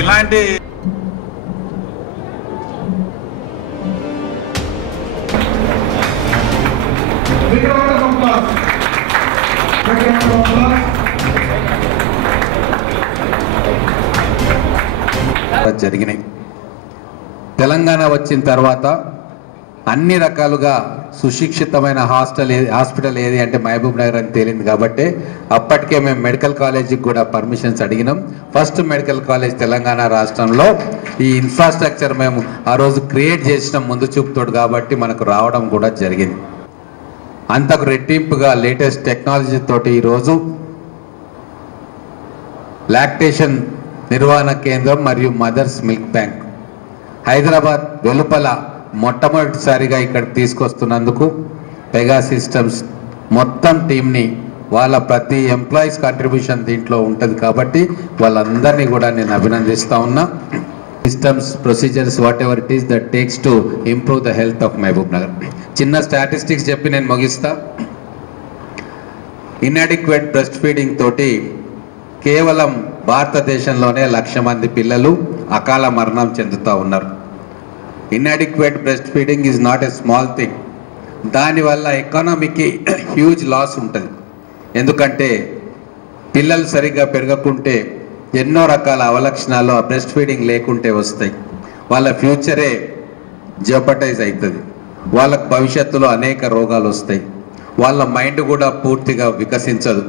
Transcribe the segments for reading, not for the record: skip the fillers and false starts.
ఇలాంటి జరిగినాయి. తెలంగాణ వచ్చిన తర్వాత అన్ని రకాలుగా సుశిక్షితమైన హాస్పిటల్ ఏది అంటే మహబూబ్ నగర్ అని తేలింది. కాబట్టి అప్పటికే మేము మెడికల్ కాలేజీకి కూడా పర్మిషన్స్ అడిగినాం. ఫస్ట్ మెడికల్ కాలేజ్ తెలంగాణ రాష్ట్రంలో ఈ ఇన్ఫ్రాస్ట్రక్చర్ మేము ఆ రోజు క్రియేట్ చేసినాం ముందు చూపుతోడు. కాబట్టి మనకు రావడం కూడా జరిగింది. అంతకు రెట్టింపుగా లేటెస్ట్ టెక్నాలజీ తోటి ఈరోజు లాక్టేషన్ నిర్వహణ కేంద్రం మరియు మదర్స్ మిల్క్ బ్యాంక్ హైదరాబాద్ వెలుపల మొట్టమొదటిసారిగా ఇక్కడ తీసుకొస్తున్నందుకు పెగా సిస్టమ్స్ మొత్తం టీంని వాళ్ళ ప్రతి ఎంప్లాయీస్ కాంట్రిబ్యూషన్ దీంట్లో ఉంటుంది. కాబట్టి వాళ్ళందరినీ కూడా నేను అభినందిస్తూ ఉన్నా. Systems procedures whatever it is that takes to improve the health of Mahabubnagar. చిన్న స్టాటిస్టిక్స్ చెప్పి నేను ముగిస్తా. ఇన్అడిక్వేట్ బ్రెస్ట్ ఫీడింగ్ తోటి కేవలం భారతదేశంలోనే 1,00,000 మంది పిల్లలు అకాల మరణం చెందుతూ ఉన్నారు. Inadequate breast feeding is not a small thing. దానివల్ల ఎకానమీకి హ్యూజ్ లాస్ ఉంటుంది. ఎందుకంటే పిల్లలు సరిగ్గా పెరగకుంటే ఎన్నో రకాల అవలక్షణాలు ఆ బ్రెస్ట్ ఫీడింగ్ లేకుంటే వస్తాయి. వాళ్ళ ఫ్యూచరే జెపటైజ్ అవుతుంది. వాళ్ళకు భవిష్యత్తులో అనేక రోగాలు వస్తాయి. వాళ్ళ మైండ్ కూడా పూర్తిగా వికసించదు.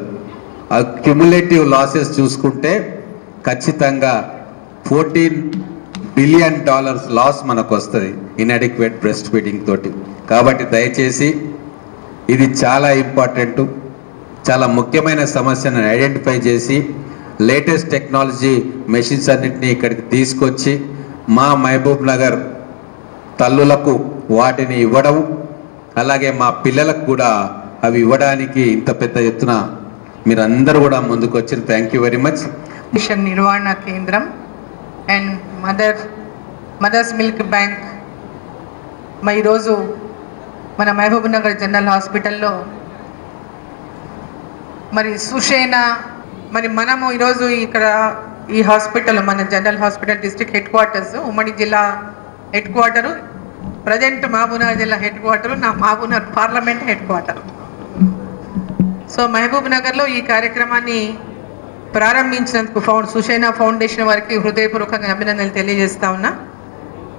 ఆ క్యుములేటివ్ లాసెస్ చూసుకుంటే ఖచ్చితంగా $14 బిలియన్ లాస్ మనకు వస్తుంది ఇన్అడిక్వేట్ బ్రెస్ట్ ఫీడింగ్ తోటి. కాబట్టి దయచేసి ఇది చాలా ఇంపార్టెంట్, చాలా ముఖ్యమైన సమస్యను ఐడెంటిఫై చేసి లేటెస్ట్ టెక్నాలజీ మెషిన్స్ అన్నింటినీ ఇక్కడికి తీసుకొచ్చి మా మహబూబ్ నగర్ తల్లులకు వాటిని ఇవ్వడం, అలాగే మా పిల్లలకు కూడా అవి ఇవ్వడానికి ఇంత పెద్ద ఎత్తున మీరందరూ కూడా ముందుకు వచ్చి థ్యాంక్ యూ వెరీ మచ్. మిషన్ నిర్వహణ కేంద్రం అండ్ మదర్స్ మిల్క్ బ్యాంక్ ఈరోజు మన మహబూబ్ నగర్ జనరల్ హాస్పిటల్లో మరి సుషేణ మనము ఈరోజు ఇక్కడ ఈ హాస్పిటల్ మన general hospital district head quarters, ఉమ్మడి జిల్లా హెడ్ క్వార్టరు, ప్రజెంట్ మహబూబ్నగర్ జిల్లా హెడ్ క్వార్టరు, నా Mahabubnagar parliament head quarter. So మహబూబ్ నగర్లో ఈ కార్యక్రమాన్ని ప్రారంభించినందుకు సుషేణ ఫౌండేషన్ వారికి హృదయపూర్వకంగా అభినందనలు తెలియజేస్తా ఉన్నా.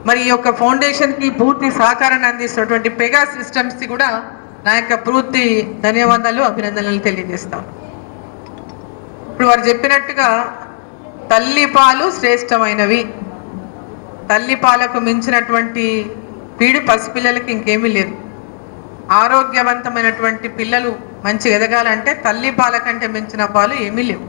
మరి ఈ యొక్క ఫౌండేషన్కి పూర్తి సహకారాన్ని అందిస్తున్నటువంటి పెగా సిస్టమ్స్కి కూడా నా యొక్క పూర్తి ధన్యవాదాలు అభినందనలు తెలియజేస్తాం. ఇప్పుడు వారు చెప్పినట్టుగా తల్లిపాలు శ్రేష్టమైనవి. తల్లిపాలకు మించినటువంటి పీడు పసిపిల్లలకి ఇంకేమీ లేదు. ఆరోగ్యవంతమైనటువంటి పిల్లలు మంచి ఎదగాలంటే తల్లిపాల కంటే మించిన పాలు ఏమీ లేవు.